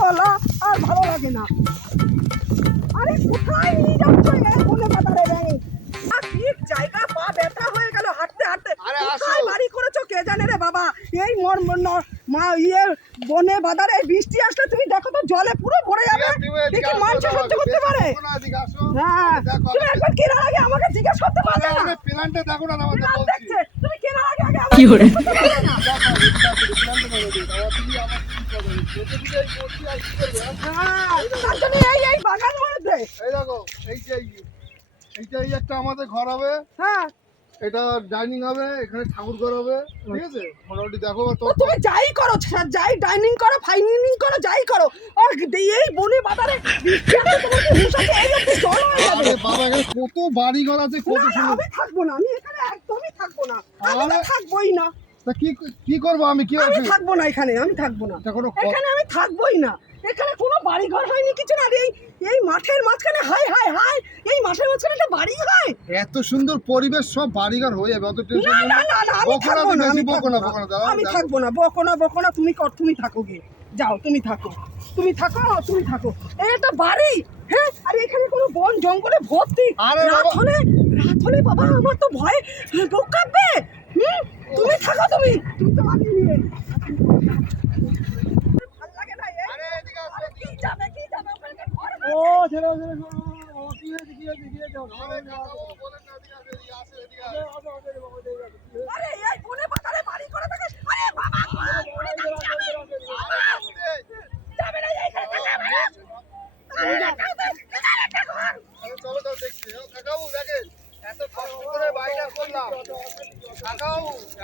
কলা আর ভালো লাগে না। আরে কোথায় নিয়ে যাচ্ছ বলে বাজারে ব্যাঙে? কি জায়গা? পা ব্যথা হয়ে গেল হাঁটতে হাঁটতে। কোথায় বাড়ি করেছ কে জানে রে বাবা? এই মর মা ইয়ে বনে বাজারে বৃষ্টি আসলে তুমি দেখো তো জলে পুরো ভরে যাবে। এদিকে দেখি মানুষ সহ্য করতে পারে। হ্যাঁ। তুমি একবার কেনার আগে আমাকে জিজ্ঞেস করতে পারবে না। আমাকে প্ল্যানটা দেখো না দেখছে। তুমি কেনার আগে আগে আমাকে জিজ্ঞেস করতে পারবে না। হ্যাঁ, তার জন্য এই এই বাগান মধ্যে এই দেখো এই যে এইটা এই একটা আমাদের ঘর হবে হ্যাঁ এটা ডাইনিং হবে এখানে ঠাকুর ঘর হবে ঠিক আছে মোটামুটি দেখো তুমি যাই করো যাই ডাইনিং করো ফাইনিং করো যাই করো আর এই বনে বাজারে হয়ে বাবা এখানে কত বাড়ি ঘর আছে কত আমি থাকব না আমি এখানে একদমই থাকব না। আমি থাকবোই না। তা কি কি করব আমি? কি আমি থাকব না এখানে আমি থাকব না। এখানে আমি থাকবোই না। এখানে কোনো বাড়ি ঘর হয়নি কিছু না। এই এই মাঠের মাঝখানে হাই হাই হাই এই মাঠের মাঝখানে একটা বাড়ি হয়? এত সুন্দর পরিবেশ সব বাড়ি ঘর হয়ে যাবে অত টেনশন না না না আমি থাকব না আমি বকো না। আমি থাকব না বকো না বকো না তুমি কর তুমি থাকো গে যাও তুমি থাকো। তুমি থাকো তুমি থাকো। এই একটা বাড়ি হ্যাঁ? আর এখানে কোনো বন জঙ্গলে ভর্তি। আরে রাত হলে রাত হলে বাবা আমার তো ভয় বুক কাঁপবে। হুম? তুমি থাকো তুমি। তুমি তো বাড়ি নিয়ে না ও ছেড়ে ছেড়ে ও কি হয়েছে কি হয়েছে কি হয়েছে? আরে এই বাড়ি করে থাকে। আরে বাবা যাচ্ছি আমি। যাবে এইখানে থাকা আরে, চলো চলো দেখছি। ও কাকাবু দেখেন এত কষ্ট করে বাড়িটা করলাম।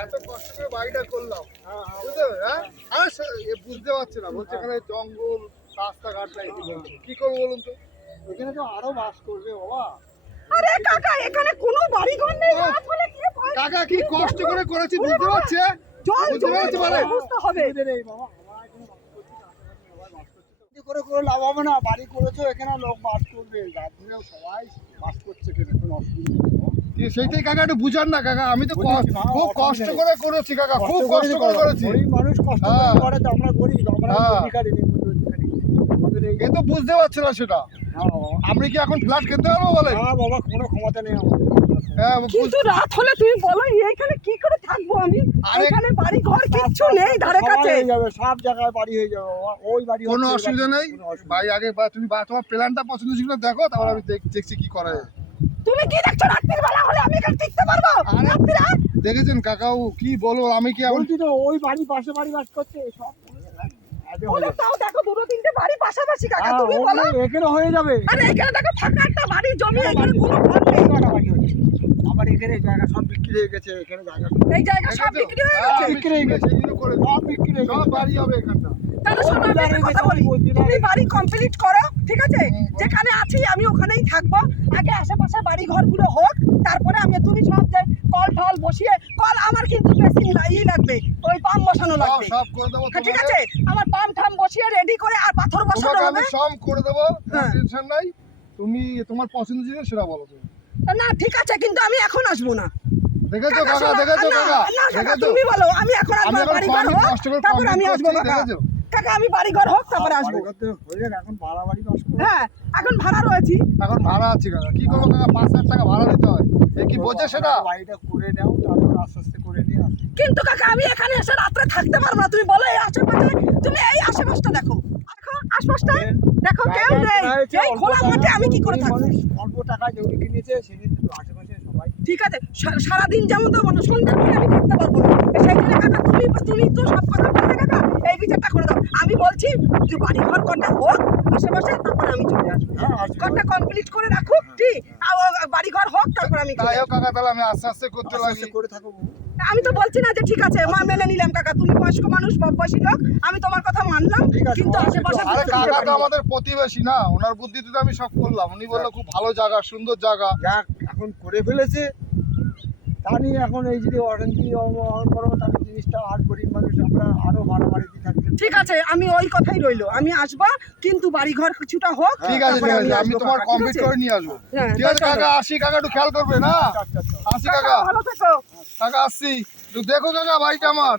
এত কষ্ট করে বাড়িটা করলাম। বুঝতে হ্যাঁ? আরে বুঝতে পারছে না বলছে এখানে জঙ্গল রাস্তাঘাট নাই কি করব বলুন তো? এখানে তো আরও বাস করবে বাবা। আরে কাকা এখানে কোনো বাড়ি ঘর নেই কি কাকা কি কষ্ট করে করেছি বুঝতে পারছে? বুঝতে মানে হবে। করে করে লাভ হবে না বাড়ি করেছ এখানে লোক বাস করবে। রাত্রেও সবাই বাস করছে এখানে কোনো অসুবিধা নেই সেইটাই কাকা একটু বুঝান না কাকা আমি তো খুব কষ্ট। করে করেছি কাকা খুব কষ্ট করে করেছি। মানুষ কষ্ট হ্যাঁ। করে করে তো আমরা গরিব আমরা হ্যাঁ। এই এ তো বুঝতে পারছে না সেটা। হ্যাঁ আমি কি এখন ফ্ল্যাট কিনতে পারব বলে? না বাবা কোনো ক্ষমতা নেই আমাদের। হ্যাঁ বুঝ- কিন্তু রাত হলে তুমি বলো এইখানে কি করে থাকব আমি? আরে- এখানে বাড়ি ঘর কিচ্ছু নেই ধারে কাছে। হয়ে যাবে সব জায়গায় বাড়ি হয়ে যাবে ওই বাড়ি কোনো অসুবিধা নেই? ভাই আগে তুমি বা তোমার প্ল্যানটা পছন্দ ছিল দেখো তারপর আমি দেখ- দেখছি কি করা। যায় তুমি কি দেখছ? রাত্রির বেলা হলে আমি এখানে টিকতে পারব? রাত্রিরা দেখেছেন কাকাও কি বলব আমি কি বলছি তো ওই বাড়ি পাশে বাড়ি বাস করছে সব হয়ে বলো। তাও দেখো দুটো তিনটে বাড়ি পাশাপাশি কাকা হ্যাঁ, তুমি বলো। এখানে হয়ে যাবে। আরে এখানে দেখো ফাঁকা একটা বাড়ি জমি এখানে কোনো ঘর নেই। কটা বাড়ি হচ্ছে? আবার এখানে জায়গা সব বিক্রি হয়ে গেছে এখানে জায়গা এই জায়গা সব বিক্রি হয়ে গেছে। বিক্রি হয়ে গেছে। করে সব বিক্রি হয়ে সব বাড়ি হবে এখানটা। তাহলে শোনো আমি একটা কথা বলি। তুমি বাড়ি কমপ্লিট করো ঠিক আছে? যেখানে আছি আমি ওখানেই থাকব। আগে আশেপাশে বাড়ি ঘরগুলো হোক তারপরে আমি তুমি সব যে কল টল বসিয়ে কল আমার কিন্তু বেশি ই লাগবে। ওই পাম্প বসানো লাগবে। সব করে দেবো হ্যাঁ, ঠিক আছে? আমার পাম্প ঠাম বসিয়ে রেডি করে আর পাথর বসানো হবে। সব করে দেবো হ্যাঁ। টেনশন নাই। তুমি তোমার পছন্দ জিনিস সেটা বলো তুমি। না ঠিক আছে কিন্তু আমি এখন আসব না। দেখেছ কাকা, দেখেছ কাকা? দেখেছ? তুমি বলো আমি এখন আসব বাড়ি কম- হোক তারপর আমি আসব কাকা? কাকা আমি বাড়ি ঘর হোক তারপরে আসব। হয়ে এখন ভাড়া বাড়ি হ্যাঁ এখন ভাড়া রয়েছি। এখন ভাড়া আছে কাকা। কি করব কাকা? পাঁচ হাজার টাকা ভাড়া দিতে হয়। এ কি বোঝে সেটা? বাড়িটা করে নাও তারপর আস্তে আস্তে করে নিয়ে কিন্তু কাকা আমি এখানে এসে রাত্রে থাকতে পারব না। তুমি বলো এই আশেপাশে তুমি এই আশেপাশটা দেখো। দেখো আশপাশটা দেখো কেউ নেই। এই খোলা মাঠে আমি কি করে থাকব? অল্প টাকা যেগুলি কিনেছে সেদিন আশেপাশে সবাই। ঠিক আছে সারাদিন যেমন তো মানে সন্ধ্যা করে আমি থাকতে পারব না। সেই জন্য কাকা তুমি তুমি তো সব কথা বললে কাকা এই বিচারটা করে দাও। আমি বলছি যে বাড়ি ঘর কটা হোক আশেপাশে তারপরে আমি চলে আসব। হ্যাঁ, ঘরটা কমপ্লিট করে রাখুক ঠিক বাড়ি ঘর হোক তারপর আমি তাই হোক কাকা তাহলে আমি আস্তে আস্তে করতে লাগি। করে থাকো আমি তো বলছি না যে ঠিক আছে মা মেনে নিলাম কাকা তুমি বয়স্ক মানুষ বা বয়সী লোক আমি তোমার কথা মানলাম কিন্তু আশেপাশে আরে কাকা তো আমাদের প্রতিবেশী না ওনার বুদ্ধিতে তো আমি সব করলাম। উনি বলল খুব ভালো জায়গা সুন্দর জায়গা। এখন করে ফেলেছে। তা নিয়ে এখন এই যদি অশান্তি অবহার করো তাহলে জিনিসটা আর গরিব মানুষ আমরা আরও মারামারিতে থাকবে ঠিক আছে আমি ওই কথাই রইল। আমি আসব কিন্তু বাড়ি ঘর কিছুটা হোক ঠিক আছে ঠিক আছে আমি তোমার কমপ্লিট করে নিয়ে আসব। হ্যাঁ, ঠিক আছে। কাকা আসি কাকা একটু খেয়াল করবে না? আচ্ছা আচ্ছা আসি কাকা, কাকা ভালো থেকো। কাকা আসছি একটু দেখো কাকা ভাইটা আমার।